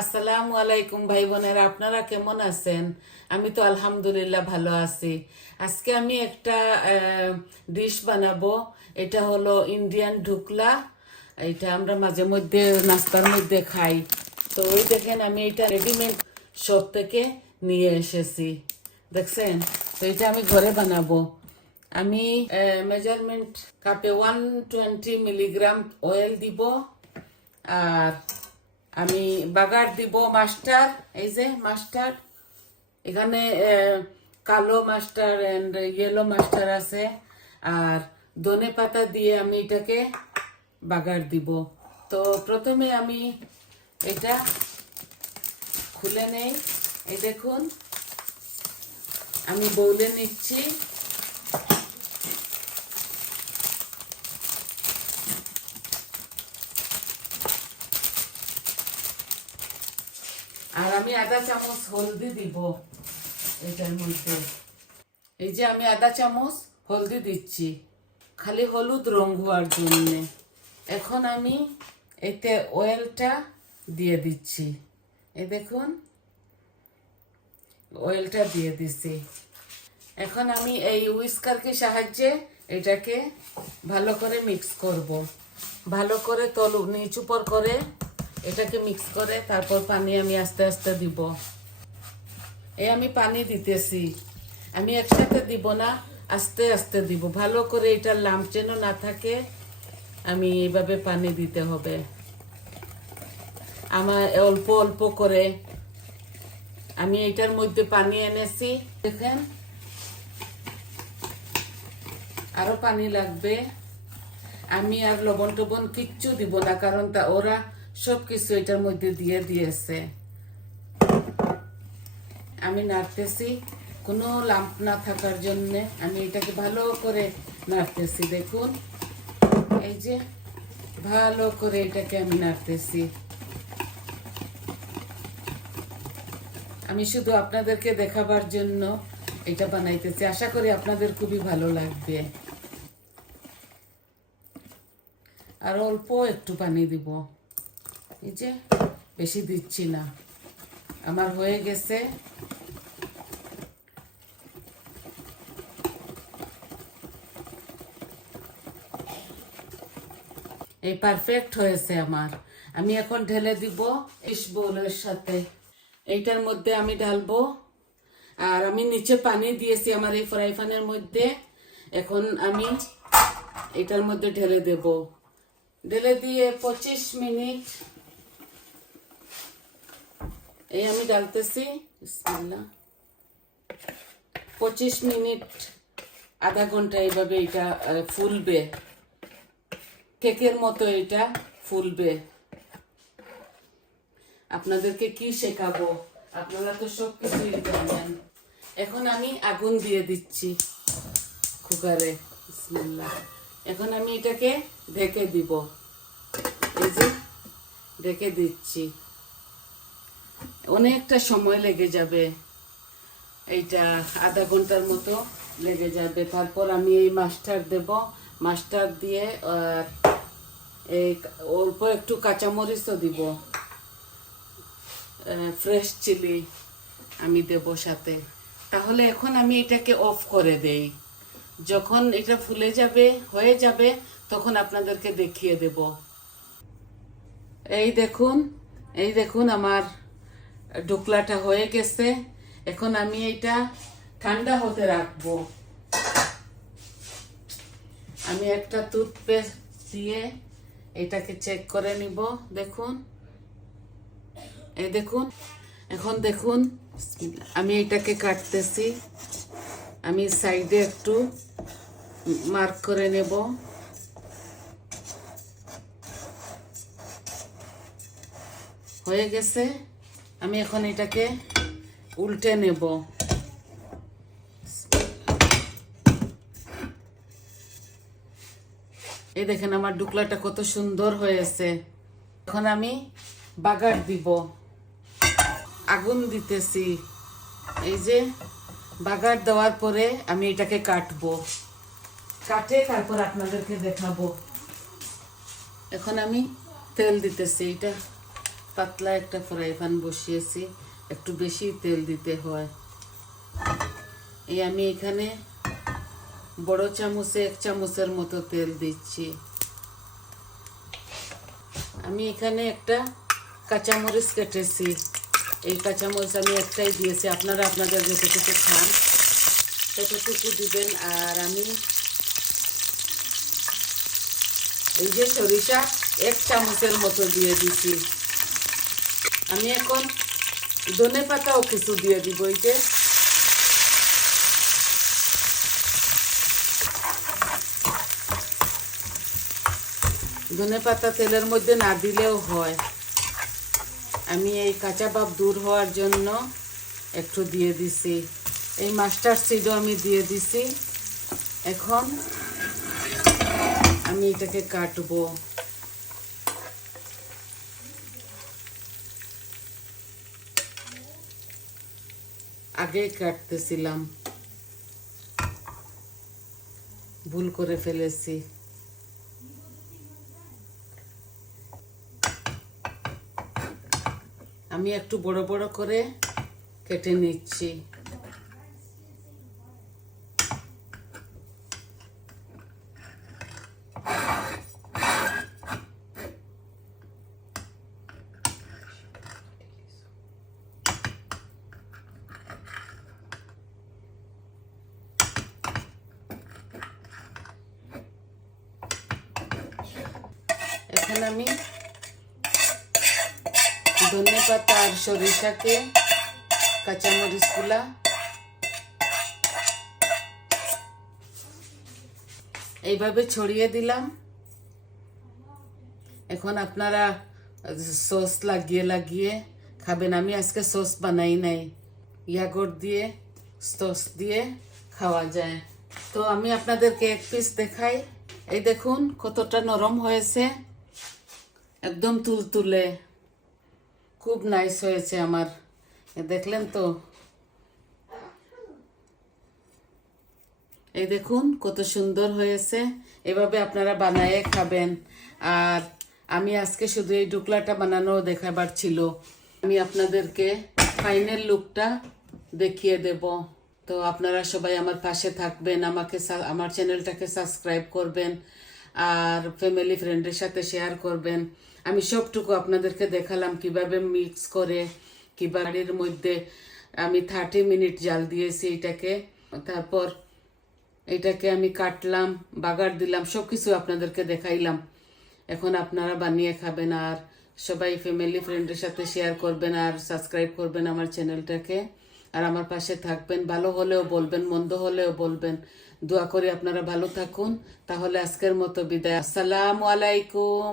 আসসালামু আলাইকুম ভাই বোনেরা, আপনারা কেমন আছেন? আমি তো আলহামদুলিল্লাহ ভালো আছি। আজকে আমি একটা ডিশ বানাবো। এটা হলো ইন্ডিয়ান ঢুকলা। এটা আমরা মাঝে মধ্যে নাস্তার মধ্যে খাই। তো ওই দেখেন, আমি এটা রেডিমেড শপ থেকে নিয়ে এসেছি, দেখছেন? তো এটা আমি ঘরে বানাবো। আমি মেজারমেন্ট কাপে 120 মিলিগ্রাম অয়েল দিব, আর আমি বাগার দিব মাস্টার্ড। এই যে মাস্টার্ড, এখানে কালো মাস্টার্ড এন্ড ইয়েলো মাস্টার্ড আছে। আর ধনে পাতা দিয়ে আমি এটাকে বাগার দিব। তো প্রথমে আমি এটা খুলে নেই। এই দেখুন, আমি বউলে নিচ্ছি। আর আমি আধা চামচ হলদি দিব এটার মধ্যে। এই যে আমি আধা চামচ হলদি দিচ্ছি, খালি হলুদ রং হওয়ার জন্য। এখন আমি এতে অয়েলটা দিয়ে দিচ্ছি। এই দেখুন, অয়েলটা দিয়ে দিছি। এখন আমি এই হুইস্কারকে সাহায্যে এটাকে ভালো করে মিক্স করব। ভালো করে নিচ উপর করে এটাকে মিক্স করে তারপর পানি আমি আস্তে আস্তে দিব। এই আমি পানি দিতেছি, আমি একসাথে দিব না, আস্তে আস্তে দিব। ভালো করে এটার লাম্প যেন না থাকে, আমি এইভাবে পানি দিতে হবে। আমার অল্প অল্প করে আমি এটার মধ্যে পানি এনেছি, দেখেন আরো পানি লাগবে। আমি আর লবণ টবণ কিচ্ছু দিব না, কারণ ওরা সবকিছু এটার মধ্যে দিয়ে দিয়েছে। আমি নাড়তেছি কোনো লাম্প না থাকার জন্য। আমি এটাকে ভালো করে নাড়তেছি, দেখুন এই যে ভালো করে এটাকে আমি নাড়তেছি। আমি শুধু আপনাদেরকে দেখাবার জন্য এটা বানাইতেছি। আশা করি আপনাদের খুবই ভালো লাগবে। আর অল্প একটু পানি দিব, এই যে বেশি দিচ্ছি না। আমার হয়ে গেছে। এই পারফেক্ট হয়েছে আমার। আমি এখন ঢেলে দিব ইস বোলের সাথে। এইটার মধ্যে আমি ঢালবো। আর আমি নিচে পানি দিয়েছি আমার এই ফ্রাই প্যানের মধ্যে। এখন আমি এটার মধ্যে ঢেলে দেব। ঢেলে দিয়ে 25 মিনিট এই আমি ডালতেছি। বিসমিল্লাহ। 25 মিনিট আধা ঘন্টা এইভাবে এটা ফুলবে, কেকের মতো এটা ফুলবে। আপনাদেরকে কি শেখাবো, আপনারা তো সব কিছুই জানেন। এখন আমি আগুন দিয়ে দিচ্ছি কুকারে। বিসমিল্লাহ। এখন আমি এটাকে ঢেকে দিব। এই যে ঢেকে দিচ্ছি। অনেকটা সময় লেগে যাবে, এইটা আধা ঘন্টার মতো লেগে যাবে। তারপর আমি এই মাস্টার্ড দেব। মাস্টার্ড দিয়ে এই অল্প একটু কাঁচামরিচও দিব, ফ্রেশ চিলি আমি দেব সাথে। তাহলে এখন আমি এটাকে অফ করে দেই। যখন এটা ফুলে যাবে, হয়ে যাবে, তখন আপনাদেরকে দেখিয়ে দেব। এই দেখুন, এই দেখুন আমার ঢোকলাটা হয়ে গেছে। এখন আমি এটা ঠান্ডা হতে রাখবো। আমি একটা টুথপেস্ট দিয়ে এটাকে চেক করে নিব। দেখুন, এই দেখুন। এখন দেখুন, আমি এটাকে কাটতেছি। আমি সাইডে একটু মার্ক করে নেব। হয়ে গেছে। আমি এখন এটাকে উল্টে নেব। এই দেখেন আমার ঢোকলাটা কত সুন্দর হয়েছে। এখন আমি বাগার দিব। আগুন দিতেছি। এই যে বাগার দেওয়ার পরে আমি এটাকে কাটবো। কাটে তারপর আপনাদেরকে দেখাবো। এখন আমি তেল দিতেছি। এটা পাতলা একটা ফ্রাই প্যান বসিয়েছি, একটু বেশি তেল দিতে হয়। এই আমি এখানে বড় চামচে 1 চামচের মতো তেল দিচ্ছি। আমি এখানে একটা কাঁচামরিচ কেটেছি, এই কাঁচামরিচ আমি একটাই দিয়েছি, আপনারা আপনাদের যতটুকু খান ততটুকু দিবেন। আর আমি এই যে সরিষা 1 চামচের মতো দিয়ে দিচ্ছি। আমি এখন ধনে পাতাও কিছু দিয়ে দিব। এই যে ধনে পাতা তেলের মধ্যে না দিলেও হয়, আমি এই কাঁচা ভাব দূর হওয়ার জন্য একটু দিয়ে দিছি। এই মাস্টার্ড সিডও আমি দিয়ে দিছি। এখন আমি এটাকে কাটবো। আগে কাটতেছিলাম, ভুল করে ফেলেছি। আমি একটু বড় বড় করে কেটে নিচ্ছি। এখন আমি ধনে পাতা আর সরিষাকে কাঁচামরিচগুলা এইভাবে ছড়িয়ে দিলাম। এখন আপনারা সস লাগিয়ে লাগিয়ে খাবেন। আমি আজকে সস বানাই নাই, ইয়াগর্ট দিয়ে সস দিয়ে খাওয়া যায়। তো আমি আপনাদেরকে 1 পিস দেখাই। এই দেখুন কতটা নরম হয়েছে, একদম তুলতুলে, খুব নাইস হয়েছে আমার। দেখলেন তো? এই দেখুন কত সুন্দর হয়েছে। এভাবে আপনারা বানায়ে খাবেন। আর আমি আজকে শুধু এই ঢোকলাটা বানানো দেখাবার ছিল, আমি আপনাদেরকে ফাইনাল লুকটা দেখিয়ে দেব। তো আপনারা সবাই আমার পাশে থাকবেন, আমার চ্যানেলটাকে সাবস্ক্রাইব করবেন আর ফ্যামিলি ফ্রেন্ডের সাথে শেয়ার করবেন। আমি সবটুকু আপনাদেরকে দেখালাম কিভাবে মিক্স করে, কিভাবে এর মধ্যে আমি 30 মিনিট জাল দিয়েছি এটাকে। তারপর এটাকে আমি কাটলাম, বাগার দিলাম, সব কিছু আপনাদেরকে দেখাইলাম। এখন আপনারা বানিয়ে খাবেন আর সবাই ফ্যামিলি ফ্রেন্ডের সাথে শেয়ার করবেন আর সাবস্ক্রাইব করবেন আমার চ্যানেলটাকে। আর আমার পাশে থাকবেন, ভালো হলেও বলবেন, মন্দ হলেও বলবেন। দোয়া করি আপনারা ভালো থাকুন। তাহলে আজকের মতো বিদায়। আসসালামু আলাইকুম।